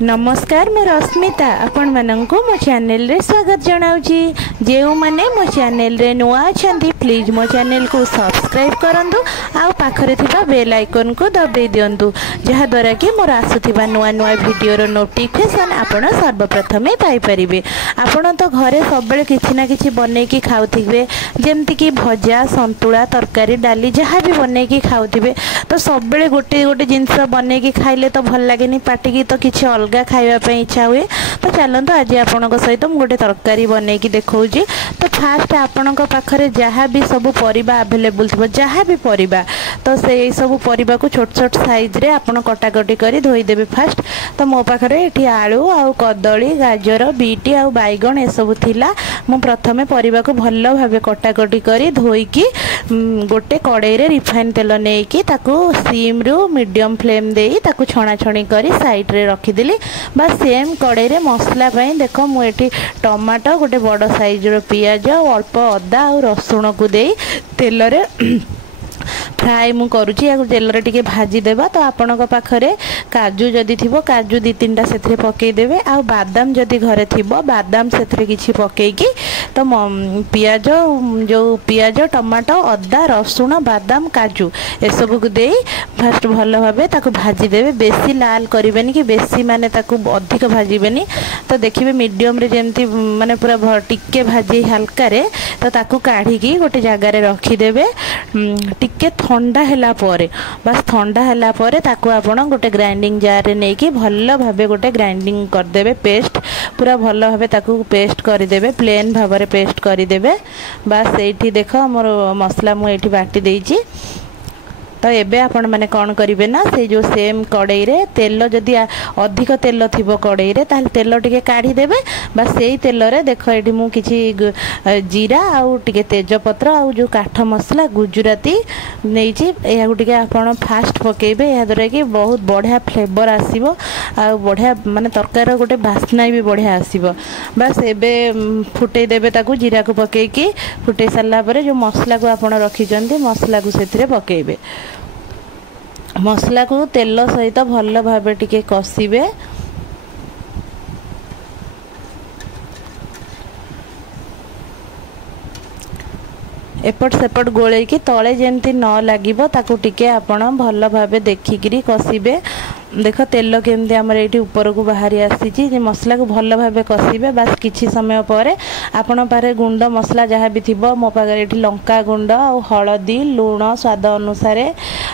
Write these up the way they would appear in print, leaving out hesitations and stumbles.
नमस्कार मु रश्मिता आपण मानंको मो चैनल रे स्वागत जनाउची जेउ माने मो चैनल रे नुआ अछंती प्लीज मो चैनल को सब्सक्राइब करंतु आ पाखरे थिबा बेल आइकन को दबे दियंतु जहा द्वारा कि मोर आसुथिबा नुआ नुआ वीडियो रो नोटिफिकेशन आपण सर्वप्रथमे पाई परिबे। आपण तो घरे सब बेले किछि ना किछि बनै की खाउथिबे जेमति कि भजा संतुला तरकारी डाली जहा भी बनै की खाउथिबे तो सब बेले गोटे गोटे जिंस बनै की खाइले तो भल लागेनी पाटी की तो किछि अलगा खाइबा इच्छा हुए। तो चलते आज आपण सहित मुझे गोटे तरकारी बनई की देखौजी। तो फास्ट आपण पाखरे जहाँ भी सब परिबा अवेलेबल थी जहाँ भी परिबा तो से सब परिबा को छोट छोट साइज रे आपण कटाकटी करी धोई देबे फास्ट। तो मो पाखरे एठी आलू आउ कदली गाजर बीटी आउ बैगन ए सब थिला। मु प्रथमे परिबा को भल्ल भाबे कटाकटी करी धोईकी गोटे कड़ाई रे रिफाइन तेल नेकी ताकू सिम रु मीडियम फ्लेम देई ताकू छणा छणी करी साइड रे रखी देली। बस सेम कड़ाई रे मसला पई देखो मु एठी टमाटो गोटे बड़ साइज रो पियाज अल्प अदा और रसुण को देई तेल रे फ्राए मु करूची या तेल रे टिके भाजी देबा। तो आपनक पाखरे काजू जदी थिबो काजू दी तीनटा सेथरे पकेई देबे आ बादाम जदी घरे थिबो बादाम सेथरे किछि पकेई की तो पियाज जो पियाज टमाटो अदा रसुण बादाम काजू ए सब को देई फर्स्ट भलो भाबे ताको भाजी देबे। बेसी लाल करिवेनी कि बेसी माने ताको अधिक भाजीबेनी। तो देखिबे मीडियम रे जेमती माने पूरा टिके भाजी हल्का रे तो ताको काढी की गोटे जगह रे रखी देबे। टिके ठंडा हैला परे बस ठंडा हैला परे ताको आपण गोटे ग्राइंडिंग जार रे नै कि भल्लो भाबे गोटे ग्राइंडिंग कर देबे पेस्ट पूरा भल्लो भाबे ताको पेस्ट कर देबे प्लेन भाबरे पेस्ट कर देबे। बस एठी देखो हमर मसला मु एठी बाटी देइची। तो एबे आपण माने कौन करिवे ना से जो सेम कड़ाई रे तेल जदि अधिक तेल थिबो कड़ाई रे ताल तेल टिके काढी देबे। बस सेही तेल रे देखो एठी मु किछि जीरा आउ टिके तेजपत्र आउ जो काठ मसला गुजराती नेइछि एहा टिके आपण फास्ट पकेबे या द्वारा कि बहुत बढ़िया फ्लेवर आसीबो आ बढ़िया माने तरकारी रो गोटे बास्ना भी बढ़िया आसीबो। बस एबे फुटै देबे ताकू जीरा को पकेई की फुटै साला परे जो मसला को आपण रखिजंती मसला को सेथिरे पकेबे। मसला को तेल सहित भल भाबे टिके कसिबे। एपट सेपट गोले की तले जेमती न लागिबो ताकू टिके आपण भल भाबे देखिकिरी कसिबे। देख तेल केमती आमर ये ऊपर को बाहरी आसी मसला को भल भाव कषिबे। बस किछि समय पर आपण पारे गुंड मसला जहाँ भी थिबो मो पाखे ये लंका गुंड आउ हलदी लुण स्वाद अनुसार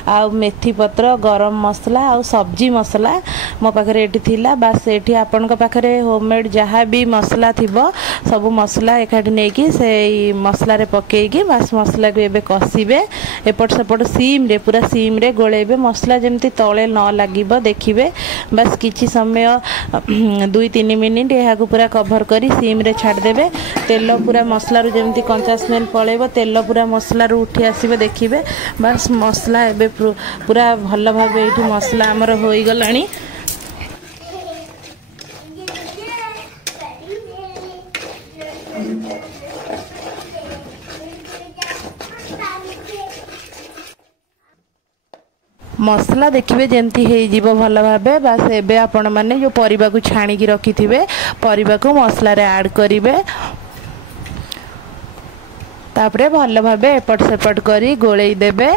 आउ मेथी पत्र गरम मसला आउ सब्जी मसला मो पाखे ये थिला। बस ये आपण पाखे होममेड जहाँ भी मसला थिबो सब मसला एकाठी नेकी से मसला रे पकेकी बस मसला को एबे कषिबे। एपट सेपट सीम रे पूरा सीम रे गोलेबे मसला जेमती तले न लागिबो देखिए। बस किछि समय 2-3 मिनिट यहाँ को पूरा कभर करी सीम रे छाड़ देबे। तेल पूरा मसला रू जेमती कंचा स्मेल पळेबो तेल पूरा मसला रू उठी आसीबे देखिए। बस मसला एबे पूरा भल भाव ये मसला आमर होई गलानी। मसला देखिए जमती हो भल भावे। बस एबे आपण माने जो परिबा को छाणी की रखी थिबे परिबा को मसला रे ऐड करिवे। तापरे भल भावे एपट सेपट करी गोलेई देबे।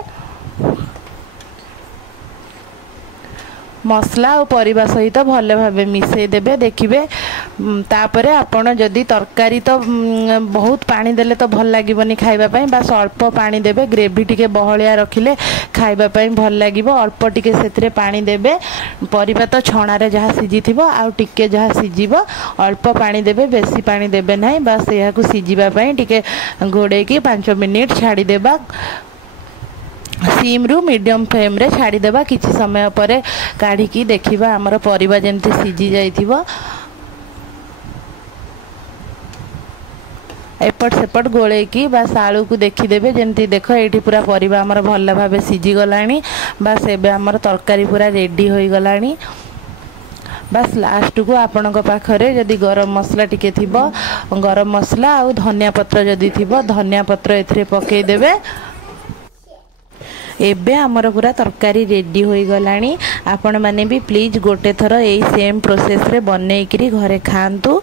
मसला और परिबा सहित भल भावे मिसई देबे देखिए। तापरे आपण जदि तरकारी तो बहुत पानी देले तो भल लागिबनी खाइबा पई बस अल्प पानी देबे। ग्रेवी टिके बहलिया रखिले खाइबा पई भल लागिबो अल्प टिके सेतरे पानी देबे। परिबा तो छणा रे जहाँ सिझी थिबो आ टिके जहाँ सिझिबो अल्प पानी देबे बेसी पानी देबे नाही। बस या को सिझिबा पई टिके घोड़े की 5 मिनिट छाड़ी देबा। सीम रु मीडियम फ्लेम रे छाड़ी देबा। किछि समय पर काढ़ी की देखिबा हमर परिबा जेमती सिझी जाइथिबो। एपट सेपट गोले की बस आलू को देखीदेवे जमती देख ये पूरा परिबा हमर भल भाव सिझी गलानी। बस एबे हमर तरकारी पूरा रेडी हो गलानी। बस लास्ट को आपण पाखरे जदि गरम मसला टिके थिबो गरम मसला आउ धनिया पत्र जदि थिबो धनिया पत्र एथिरे पकेई देबे। एबे हमर पूरा तरकारी रेडी हो गलानी। आपण माने भी प्लीज गोटे थर यही सेम प्रोसेस रे बनईकरी घरे खातु।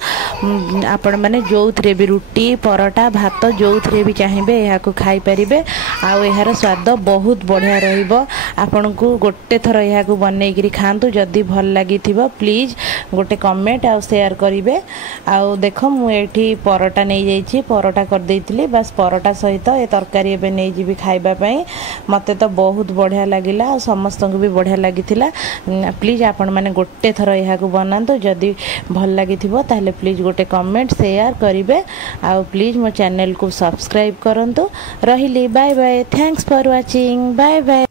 आपण माने जोउथरे भी रुटी परोटा भात जोउथरे भी चाहिए यहाँ को खाई पारिबे। आउ यार स्वाद बहुत बढ़िया रहिबो। आपण को गोटे थर यहाँ को बनईकरी खातु। जदि भल लगी प्लीज गोटे कमेंट आउ शेयर करिवे। आउ देखो मु एठी परोटा नहीं जाइछि परोटा कर देइतिली बस परोटा सहित ए तरकारी एबे नहीं जीबी खाइबा पई। मते तो बहुत बढ़िया लागिला और समस्त को भी बढ़िया लागिथिला। प्लीज आपण माने गोटे थर यहाँ को बनातु। जदि भल लगी ताहले प्लीज गोटे कमेंट शेयर करिवे। आउ प्लीज मो चैनल को सब्सक्राइब करंतु। रहिली bye bye. Thanks for watching. Bye bye.